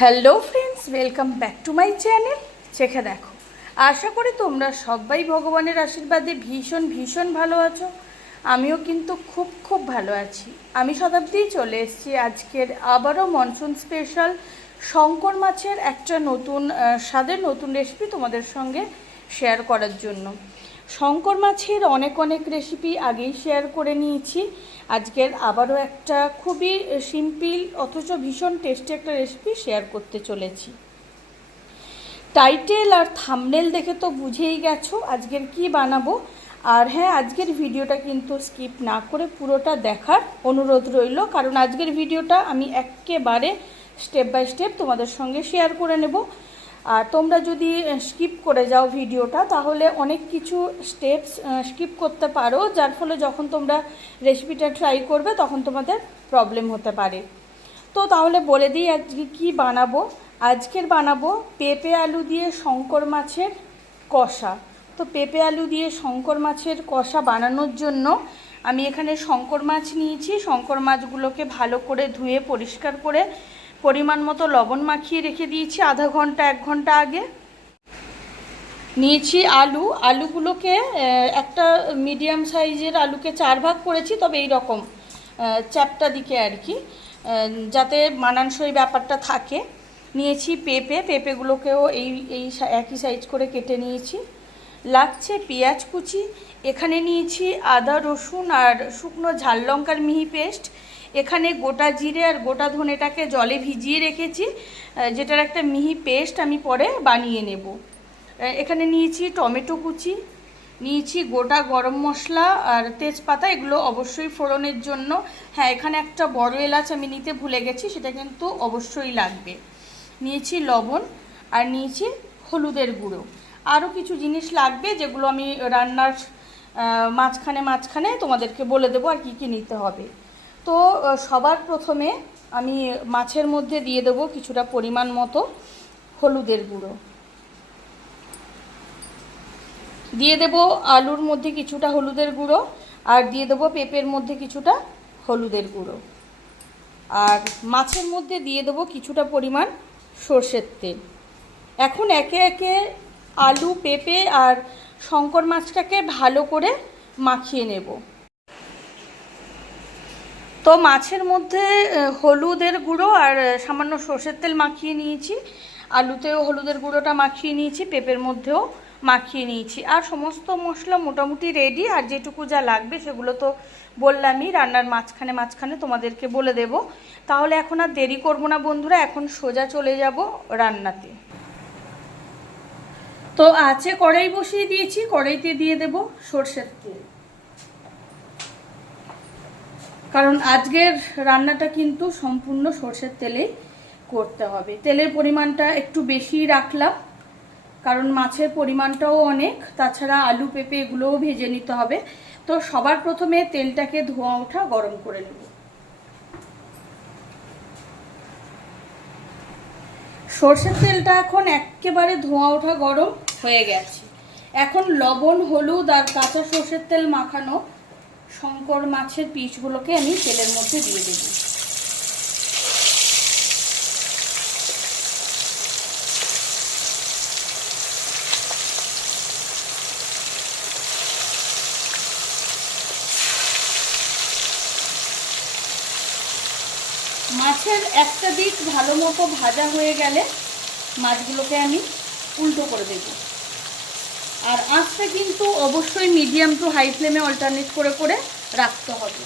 Hello friends welcome back to my channel চেখে দেখো আশা করি তোমরা সবাই ভগবানের আশীর্বাদে ভীষণ ভীষণ ভালো আছো আমিও কিন্তু খুব খুব ভালো আছি আমি শতাব্দী চলে এসেছি আজকের আবারও মনসুন স্পেশাল শঙ্কর মাছের একটা নতুন স্বাদের নতুন রেসিপি তোমাদের সঙ্গে শেয়ার করার জন্য শঙ্কর মাছের অনেক অনেক রেসিপি আগেই শেয়ার করে নিয়েছি আজকের আবারও একটা খুবই সিম্পল, অথচ ভীষণ টেস্টি একটা রেসিপি শেয়ার করতে চলেছি। টাইটেল আর থামনেল দেখে তো বুঝেই গেছো আজকের কি বানাবো। আর হ্যাঁ আজকের ভিডিওটা কিন্তু স্কিপ না করে পুরোটা দেখার অনুরোধ রইল, কারণ আজকের ভিডিওটা আমি একেবারে স্টেপ বাই স্টেপ তোমাদের সঙ্গে শেয়ার করে নেব। আর তোমরা যদি স্কিপ করে যাও ভিডিওটা, তাহলে অনেক কিছু স্টেপস স্কিপ করতে পারো, যার ফলে যখন তোমরা রেসিপিটা ট্রাই করবে, তখন তোমাদের প্রবলেম হতে পারে। তো তাহলে বলে দিই আজকে কি বানাবো। আজকের বানাবো পেঁপে আলু দিয়ে শঙ্কর মাছের কষা। তো পেঁপে আলু দিয়ে শঙ্কর মাছের কষা বানানোর জন্য আমি এখানে শঙ্কর মাছ নিয়েছি। শঙ্কর মাছগুলোকে ভালো করে ধুয়ে পরিষ্কার করে পরিমাণ মতো লবণ মাখিয়ে রেখে দিয়েছি, আধা ঘণ্টা, এক ঘণ্টা আগে। নিয়েছি আলু। আলুগুলোকে একটা মিডিয়াম সাইজের আলুকে চার ভাগ করেছি, তবে এই রকম চ্যাপটা দিকে আর কি যাতে মানানসই ব্যাপারটা থাকে। নিয়েছি পেঁপে, পেঁপেগুলোকেও এই এই একই সাইজ করে কেটে নিয়েছি। লাগছে পেঁয়াজ কুচি। এখানে নিয়েছি আদা, রসুন আর শুকনো ঝাল লঙ্কার মিহি পেস্ট। এখানে গোটা জিরে আর গোটা ধনেটাকে জলে ভিজিয়ে রেখেছি যেটার একটা মিহি পেস্ট আমি পরে বানিয়ে নেব। এখানে নিয়েছি টমেটো কুচি, নিয়েছি গোটা গরম মশলা আর তেজপাতা, এগুলো অবশ্যই ফোড়নের জন্য। হ্যাঁ এখানে একটা বড় এলাচ আমি নিতে ভুলে গেছি, সেটা কিন্তু অবশ্যই লাগবে। নিয়েছি লবণ আর নিয়েছি হলুদের গুঁড়ো। আরও কিছু জিনিস লাগবে যেগুলো আমি রান্নার মাঝখানে মাঝখানে তোমাদেরকে বলে দেবো আর কি কি নিতে হবে। তো সবার প্রথমে আমি মাছের মধ্যে দিয়ে দেবো কিছুটা পরিমাণ মতো হলুদের গুঁড়ো। দিয়ে দেব আলুর মধ্যে কিছুটা হলুদের গুঁড়ো আর দিয়ে দেবো পেঁপের মধ্যে কিছুটা হলুদের গুঁড়ো। আর মাছের মধ্যে দিয়ে দেবো কিছুটা পরিমাণ সর্ষের তেল। এখন একে একে আলু, পেঁপে আর শঙ্কর মাছটাকে ভালো করে মাখিয়ে নেব। তো মাছের মধ্যে হলুদের গুঁড়ো আর সামান্য সর্ষের তেল মাখিয়ে নিয়েছি। আলুতেও হলুদের গুঁড়োটা মাখিয়ে নিয়েছি, পেঁপের মধ্যেও মাখিয়ে নিয়েছি। আর সমস্ত মশলা মোটামুটি রেডি আর যেটুকু যা লাগবে সেগুলো তো বললামই, রান্নার মাঝখানে মাঝখানে তোমাদেরকে বলে দেব। তাহলে এখন আর দেরি করব না বন্ধুরা, এখন সোজা চলে যাব রান্নাতে। তো আছে কড়াই বসিয়ে দিয়েছি, কড়াইতে দিয়ে দেব সর্ষের তেল। কারণ আজকের রান্নাটা কিন্তু সম্পূর্ণ সর্ষের তেলেই করতে হবে। তেলের পরিমাণটা একটু বেশি রাখলাম, কারণ মাছের পরিমাণটাও অনেক, তাছাড়া আলু, পেঁপে এগুলোও ভেজে নিতে হবে। তো সবার প্রথমে তেলটাকে ধোঁয়া ওঠা গরম করে নেব। সর্ষের তেলটা এখন একেবারে ধোঁয়া ওঠা গরম হয়ে গেছে। এখন লবণ, হলুদ আর কাঁচা সর্ষের তেল মাখানো শঙ্কর মাছের পিসগুলোকে আমি তেলের মধ্যে দিয়ে দেব। মাছের একটা দিক ভালো মতো ভাজা হয়ে গেলে মাছগুলোকে আমি উল্টো করে দেব। আর আঁচটা কিন্তু অবশ্যই মিডিয়াম টু হাই ফ্লেমে অল্টারনেট করে করে রাখতে হবে।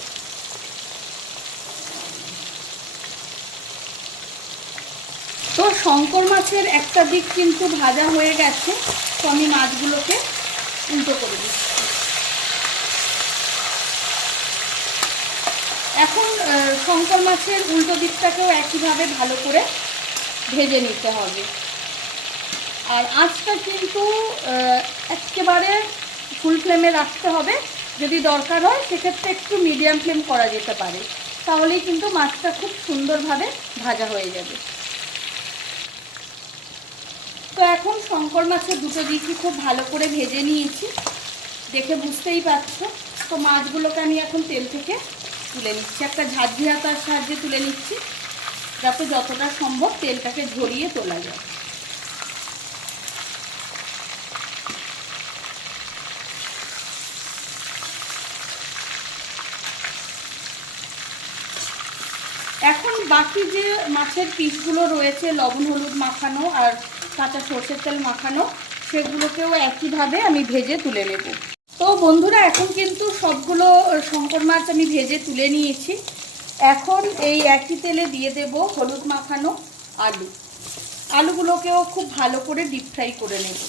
তো শঙ্কর মাছের একটা দিক কিন্তু ভাজা হয়ে গেছে, তো আমি মাছগুলোকে উল্টো করে দিচ্ছি। এখন শঙ্কর মাছের উল্টো দিকটাকেও একইভাবে ভালো করে ভেজে নিতে হবে। আর আঁচটা কিন্তু একেবারে ফুল ফ্লেমে রাখতে হবে। যদি দরকার হয়, সেক্ষেত্রে একটু মিডিয়াম ফ্লেম করা যেতে পারে। তাহলেই কিন্তু মাছটা খুব সুন্দরভাবে ভাজা হয়ে যাবে। তো এখন শঙ্কর মাছের দুটো দিকই খুব ভালো করে ভেজে নিয়েছি। দেখে বুঝতেই পারছ। তো মাছগুলোকে আমি এখন তেল থেকে তুলে নিচ্ছি। একটা ঝাঁঝরি হাতার সাহায্যে তুলে নিচ্ছি, যাতে যতটা সম্ভব তেলটাকে ঝরিয়ে তোলা যায়। এখন বাকি যে মাছের পিসগুলো রয়েছে, লবণ, হলুদ মাখানো আর কাঁচা সর্ষের তেল মাখানো, সেগুলোকেও একইভাবে আমি ভেজে তুলে নেব। তো বন্ধুরা, এখন কিন্তু সবগুলো শঙ্কর মাছ আমি ভেজে তুলে নিয়েছি। এখন এই একই তেলে দিয়ে দেব হলুদ মাখানো আলু। আলুগুলোকেও খুব ভালো করে ডিপ ফ্রাই করে নেব।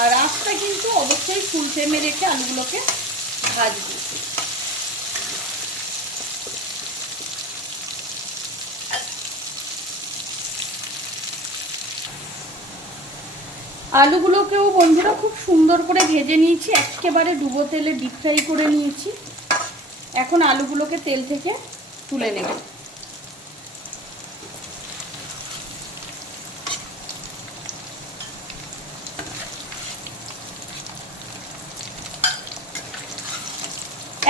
আর আঁচটা কিন্তু অবশ্যই ফুল ফ্লেমে রেখে আলুগুলোকে ভাজবো। আলুগুলোকেও বন্ধুরা খুব সুন্দর করে ভেজে নিয়েছি, একেবারে ডুবো তেলে ডিপ ফ্রাই করে নিয়েছি। এখন আলুগুলোকে তেল থেকে তুলে নেব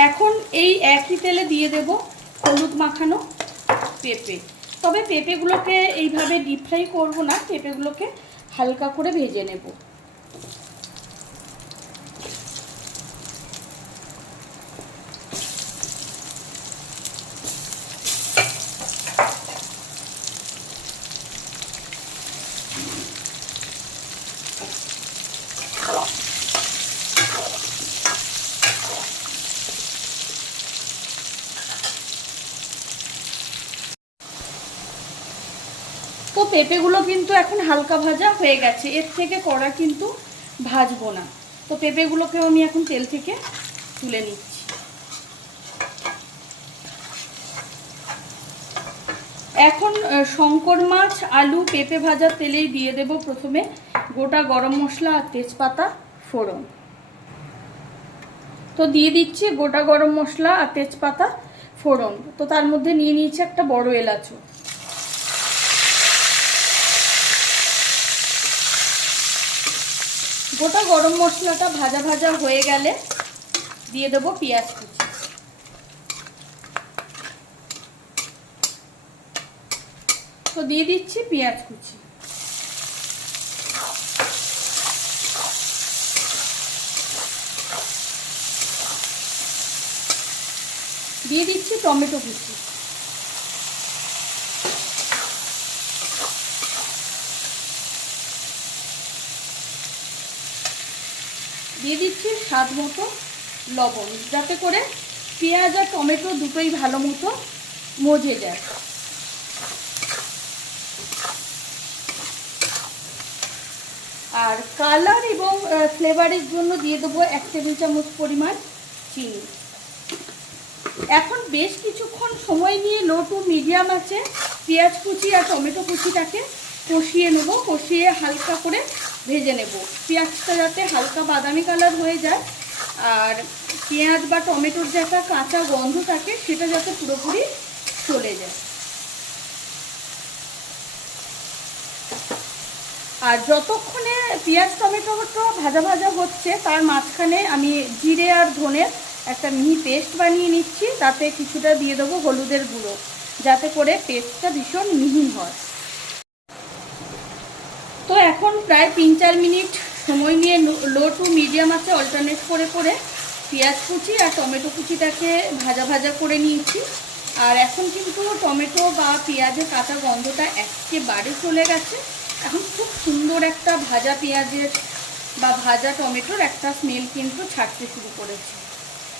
এখন এই একই তেলে দিয়ে দেব হলুদ মাখানো পেঁপে। তবে পেঁপেগুলোকে এইভাবে ডিপ ফ্রাই করব না, পেঁপেগুলোকে হালকা করে ভেজে নেব। পেঁপেগুলো কিন্তু এখন হালকা ভাজা হয়ে গেছে। এর থেকে কড়া কিন্তু ভাজবো না। তো পেঁপেগুলোকেও আমি এখন তেল থেকে তুলে নিচ্ছি। এখন শঙ্কর মাছ, আলু, পেঁপে ভাজার তেলেই দিয়ে দেব প্রথমে গোটা গরম মশলা আর তেজপাতা ফোড়ন। তো দিয়ে দিচ্ছি গোটা গরম মশলা আর তেজপাতা ফোড়ন। তো তার মধ্যে নিয়ে নিয়েছি একটা বড় এলাচও গোটা গরম মশলাটা ভাজা ভাজা হয়ে গেলে দিয়ে দেবো পেঁয়াজ কুচি। তো দিয়ে দিচ্ছি পেঁয়াজ কুচি। দিয়ে দিচ্ছি টমেটো কুচি। দিয়ে দিচ্ছি স্বাদ মতো লবণ। যাতে করে পেঁয়াজ আর টমেটো দুটোই ভালো মতো মজে যায়। আর কালার এবং ফ্লেভারের জন্য দিয়ে দেবো এক টেবিল চামচ পরিমাণ চিনি। এখন বেশ কিছুক্ষণ সময় নিয়ে লো টু মিডিয়াম আছে পেঁয়াজ কুচি আর টমেটো কুচিটাকে কষিয়ে নেব। কষিয়ে হালকা করে ভেজে নেব। পেঁয়াজটা যাতে হালকা বাদামি কালার হয়ে যায়, আর পেঁয়াজ বা টমেটোর যে একটা কাঁচা গন্ধ থাকে, সেটা যাতে পুরোপুরি চলে যায়। আর যতক্ষণে পেঁয়াজ, টমেটোটা ভাজা ভাজা হচ্ছে, তার মাঝখানে আমি জিরে আর ধনের একটা মিহি পেস্ট বানিয়ে নিচ্ছি, তাতে কিছুটা দিয়ে দেবো হলুদের গুঁড়ো, যাতে করে পেস্টটা ভীষণ মিহি হয়। তো এখন প্রায় তিন চার মিনিট সময় নিয়ে লো টু মিডিয়াম আছে অল্টারনেট করে করে পেঁয়াজ কুচি আর টমেটো কুচিটাকে ভাজা ভাজা করে নিয়েছি। আর এখন কিন্তু টমেটো বা পেঁয়াজের কাঁচা গন্ধটা একেবারে চলে গেছে। এখন খুব সুন্দর একটা ভাজা পেঁয়াজের বা ভাজা টমেটোর একটা স্মেল কিন্তু ছাড়তে শুরু করেছে।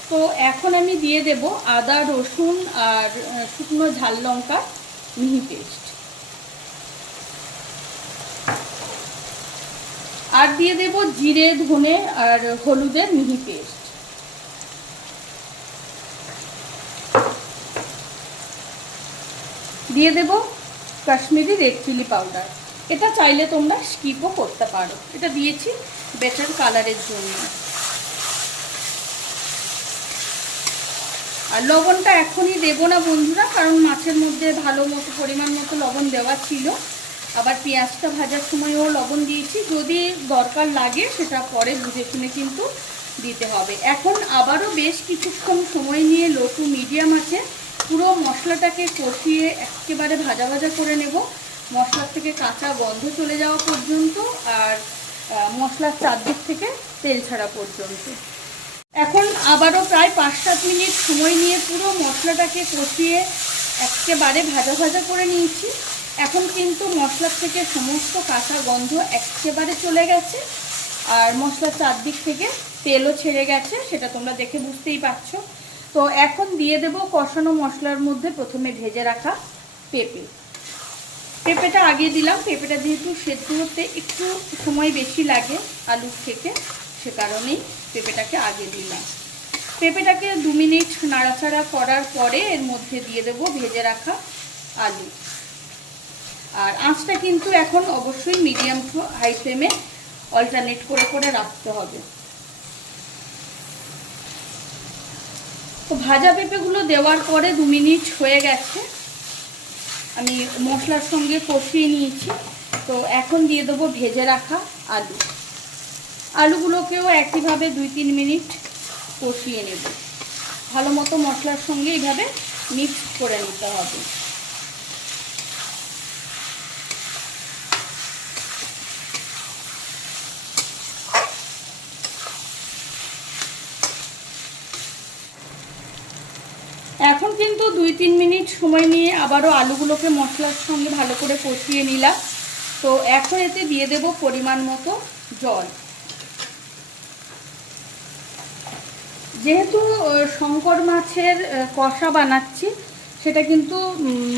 তো এখন আমি দিয়ে দেব আদা, রসুন আর শুকনো ঝাল লঙ্কা, মিহি পেস্ট আর দিয়ে দেব জিরে, ধনে আর হলুদের মিহি পেস্ট। দিয়ে দেব কাশ্মীরি রেড চিলি পাউডার। এটা চাইলে তোমরা স্কিপও করতে পারো। এটা দিয়েছি বেটার কালারের জন্য। আর লবণটা এখনই দেবো না বন্ধুরা, কারণ মাছের মধ্যে ভালো মতো, পরিমাণ মতো লবণ দেওয়া ছিল। আবার পেঁয়াজটা ভাজার সময়ও লবণ দিয়েছি। যদি দরকার লাগে সেটা পরে বুঝে শুনে কিন্তু দিতে হবে। এখন আবারও বেশ কিছুক্ষণ সময় নিয়ে লো টু মিডিয়াম আছে। পুরো মশলাটাকে কষিয়ে একেবারে ভাজা ভাজা করে নেব। মশলার থেকে কাঁচা গন্ধ চলে যাওয়া পর্যন্ত আর মশলার চারদিক থেকে তেল ছাড়া পর্যন্ত। এখন আবারও প্রায় পাঁচ সাত মিনিট সময় নিয়ে পুরো মশলাটাকে কষিয়ে একেবারে ভাজা ভাজা করে নিয়েছি। এখন কিন্তু মশলার থেকে সমস্ত কাঁচা গন্ধ একেবারে চলে গেছে। আর মশলার চারদিক থেকে তেলও ছেড়ে গেছে, সেটা তোমরা দেখে বুঝতেই পারছ। তো এখন দিয়ে দেব কষানো মশলার মধ্যে প্রথমে ভেজে রাখা পেঁপে। পেঁপেটা আগে দিলাম, পেঁপেটা যেহেতু সেদ্ধ হতে একটু সময় বেশি লাগে আলুর থেকে, সে কারণেই পেঁপেটাকে আগে দিলাম। পেঁপেটাকে দু মিনিট নাড়াচাড়া করার পরে এর মধ্যে দিয়ে দেবো ভেজে রাখা আলু। আর আঁচটা কিন্তু এখন অবশ্যই মিডিয়াম টু হাই ফ্লেমে অল্টারনেট করে করে রাখতে হবে। তো ভাজা পেঁপেগুলো দেওয়ার পরে দু মিনিট হয়ে গেছে। আমি মশলার সঙ্গে কষিয়ে নিয়েছি। তো এখন দিয়ে দেবো ভেজে রাখা আলু। আলুগুলোকেও একইভাবে দুই তিন মিনিট কষিয়ে নেব। ভালো মতো মশলার সঙ্গে এইভাবে মিক্স করে নিতে হবে এখন কিন্তু দুই তিন মিনিট সময় নিয়ে আবারও আলুগুলোকে মশলার সঙ্গে ভালো করে কষিয়ে নিলাম। তো এখন এতে দিয়ে দেব পরিমাণ মতো জল। যেহেতু শঙ্কর মাছের কষা বানাচ্ছি, সেটা কিন্তু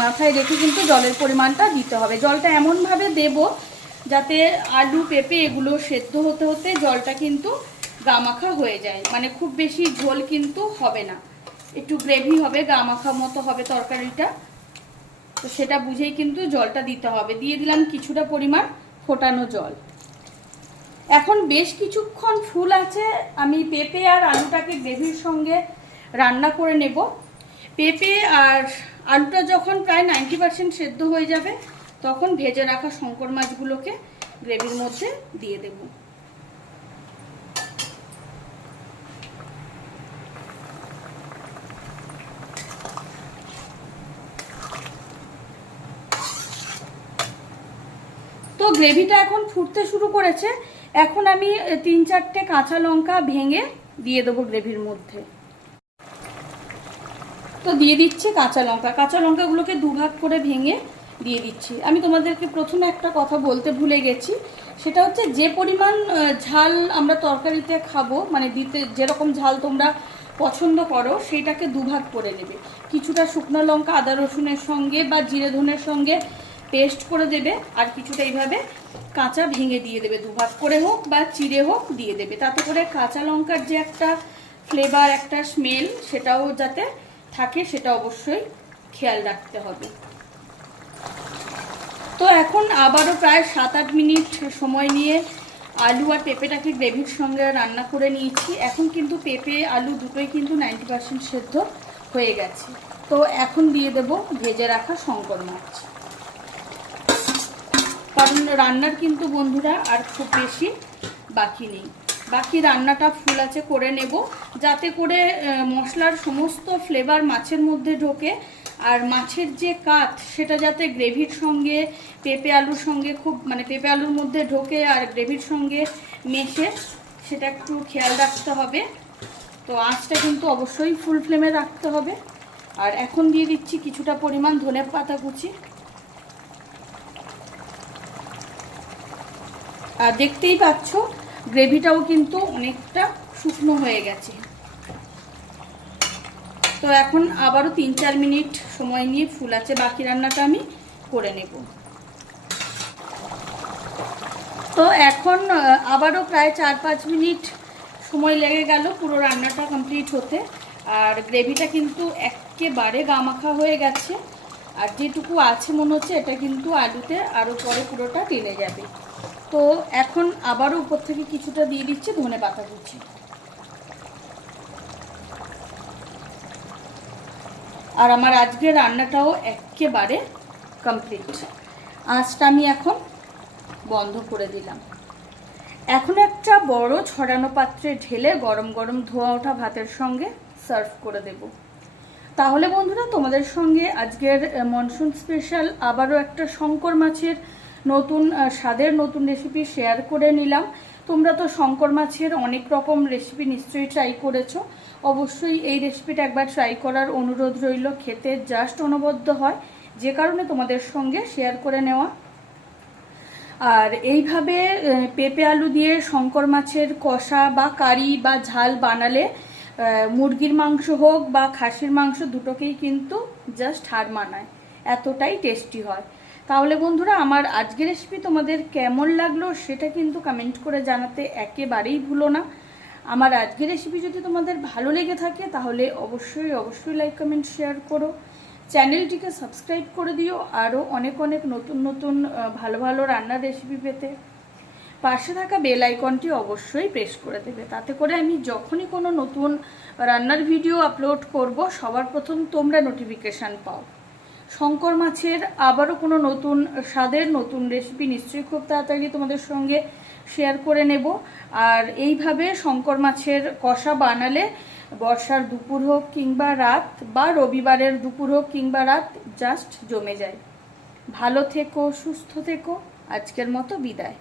মাথায় রেখে কিন্তু জলের পরিমাণটা দিতে হবে। জলটা এমনভাবে দেব যাতে আলু পেঁপে এগুলো সেদ্ধ হতে হতে জলটা কিন্তু গামাখা হয়ে যায়। মানে খুব বেশি ঝোল কিন্তু হবে না। একটু গ্রেভি হবে গামাখা মতো হবে তরকারিটা। তো সেটা বুঝেই কিন্তু জলটা দিতে হবে। দিয়ে দিলাম কিছুটা পরিমাণ ফোটানো জল। এখন বেশ কিছুক্ষণ ফুল আছে, আমি পেঁপে আর আলুটাকে গ্রেভির সঙ্গে রান্না করে নেব। পেঁপে আর আলুটা যখন প্রায় নাইনটি পার্সেন্ট সেদ্ধ হয়ে যাবে, তখন ভেজে রাখা শঙ্কর মাছগুলোকে গ্রেভির মধ্যে দিয়ে দেব। গ্রেভিটা এখন ফুটতে শুরু করেছে। এখন আমি তিন চারটে কাঁচা লঙ্কা ভেঙে দিয়ে দেবো গ্রেভির মধ্যে। তো দিয়ে দিচ্ছি কাঁচা লঙ্কা। কাঁচা লঙ্কাগুলোকে দুভাগ করে ভেঙে দিয়ে দিচ্ছি। আমি তোমাদেরকে প্রথমে একটা কথা বলতে ভুলে গেছি। সেটা হচ্ছে যে পরিমাণ ঝাল আমরা তরকারিতে খাব মানে দিতে, যেরকম ঝাল তোমরা পছন্দ করো, সেইটাকে দুভাগ করে নেবে। কিছুটা শুকনো লঙ্কা, আদা রসুনের সঙ্গে বা জিরে ধনের সঙ্গে পেস্ট করে দেবে আর কিছুটা এইভাবে কাঁচা ভেঙে দিয়ে দেবে, দুভাগ করে হোক বা চিড়ে হোক দিয়ে দেবে। তাতে করে কাঁচা লঙ্কার যে একটা ফ্লেভার একটা স্মেল সেটাও যাতে থাকে, সেটা অবশ্যই খেয়াল রাখতে হবে। তো এখন আবারও প্রায় সাত আট মিনিট সময় নিয়ে আলু আর পেঁপেটাকে গ্রেভির সঙ্গে রান্না করে নিয়েছি। এখন কিন্তু পেঁপে, আলু দুটোই কিন্তু নাইনটি পার্সেন্ট সেদ্ধ হয়ে গেছে। তো এখন দিয়ে দেব ভেজে রাখা শঙ্কর মাছ। কারণ রান্নার কিন্তু বন্ধুরা আর খুব বেশি বাকি নেই। বাকি রান্নাটা ফুল আছে, করে নেব। যাতে করে মশলার সমস্ত ফ্লেভার মাছের মধ্যে ঢোকে। আর মাছের যে কাত, সেটা যাতে গ্রেভির সঙ্গে, পেঁপে আলুর সঙ্গে খুব মানে পেঁপে আলুর মধ্যে ঢোকে আর গ্রেভির সঙ্গে মেশে, সেটা একটু খেয়াল রাখতে হবে। তো আঁচটা কিন্তু অবশ্যই ফুল ফ্লেমে রাখতে হবে। আর এখন দিয়ে দিচ্ছি কিছুটা পরিমাণ ধনে পাতা কুচি। দেখতেই পাচ্ছ, গ্রেভিটাও কিন্তু অনেকটা শুকনো হয়ে গেছে। তো এখন আবারও তিন চার মিনিট সময় নিয়ে ফুল আছে, বাকি রান্নাটা আমি করে নেব। তো এখন আবারও প্রায় চার পাঁচ মিনিট সময় লেগে গেল পুরো রান্নাটা কমপ্লিট হতে। আর গ্রেভিটা কিন্তু একেবারে গামাখা হয়ে গেছে। আর যেটুকু আছে মনে হচ্ছে, এটা কিন্তু আলুতে আরও পরে পুরোটা টেনে যাবে। তো এখন আবারও উপর থেকে কিছুটা দিয়ে দিচ্ছি, ধনে পাতা কুচি আর আমার আজকের রান্নাটাও একেবারে কমপ্লিট আঁচটা আমি এখন বন্ধ করে দিলাম। এখন একটা বড় ছড়ানো পাত্রে ঢেলে গরম গরম ধোয়া ওঠা ভাতের সঙ্গে সার্ভ করে দেব। তাহলে বন্ধুরা, তোমাদের সঙ্গে আজকের মনসুন স্পেশাল আবারও একটা শঙ্কর মাছের নতুন স্বাদের নতুন রেসিপি শেয়ার করে নিলাম। তোমরা তো শঙ্কর মাছের অনেক রকম রেসিপি নিশ্চয়ই ট্রাই করেছ। অবশ্যই এই রেসিপিটা একবার ট্রাই করার অনুরোধ রইল। খেতে জাস্ট অনবদ্য হয়। যে কারণে তোমাদের সঙ্গে শেয়ার করে নেওয়া। আর এইভাবে পেঁপে আলু দিয়ে শঙ্কর মাছের কষা বা কারি বা ঝাল বানালে মুরগির মাংস হোক বা খাসির মাংস দুটোকেই কিন্তু জাস্ট হার মানায়। এতটাই টেস্টি হয়। তাহলে বন্ধুরা, আমার আজকের রেসিপি তোমাদের কেমন লাগল সেটা কিন্তু কমেন্ট করে জানাতে একেবারেই ভুলো না। আমার আজকের রেসিপি যদি তোমাদের ভালো লেগে থাকে, তাহলে অবশ্যই অবশ্যই লাইক কমেন্ট শেয়ার করো। চ্যানেলটিকে সাবস্ক্রাইব করে দিও, আরও অনেক অনেক নতুন নতুন ভালো ভালো রান্নার রেসিপি পেতে। পাশে থাকা বেল আইকনটি অবশ্যই প্রেস করে দেবে। তাতে করে আমি যখনই কোনো নতুন রান্নার ভিডিও আপলোড করব, সবার প্রথম তোমরা নোটিফিকেশান পাও। শঙ্কর মাছের আবারও কোনো নতুন স্বাদের নতুন রেসিপি নিশ্চয়ই খুব তাড়াতাড়ি তোমাদের সঙ্গে শেয়ার করে নেব। আর এইভাবে শঙ্কর মাছের কষা বানালে বর্ষার দুপুর হোক কিংবা রাত বা রবিবারের দুপুর হোক কিংবা রাত জাস্ট জমে যায়। ভালো থেকো, সুস্থ থেকো। আজকের মতো বিদায়।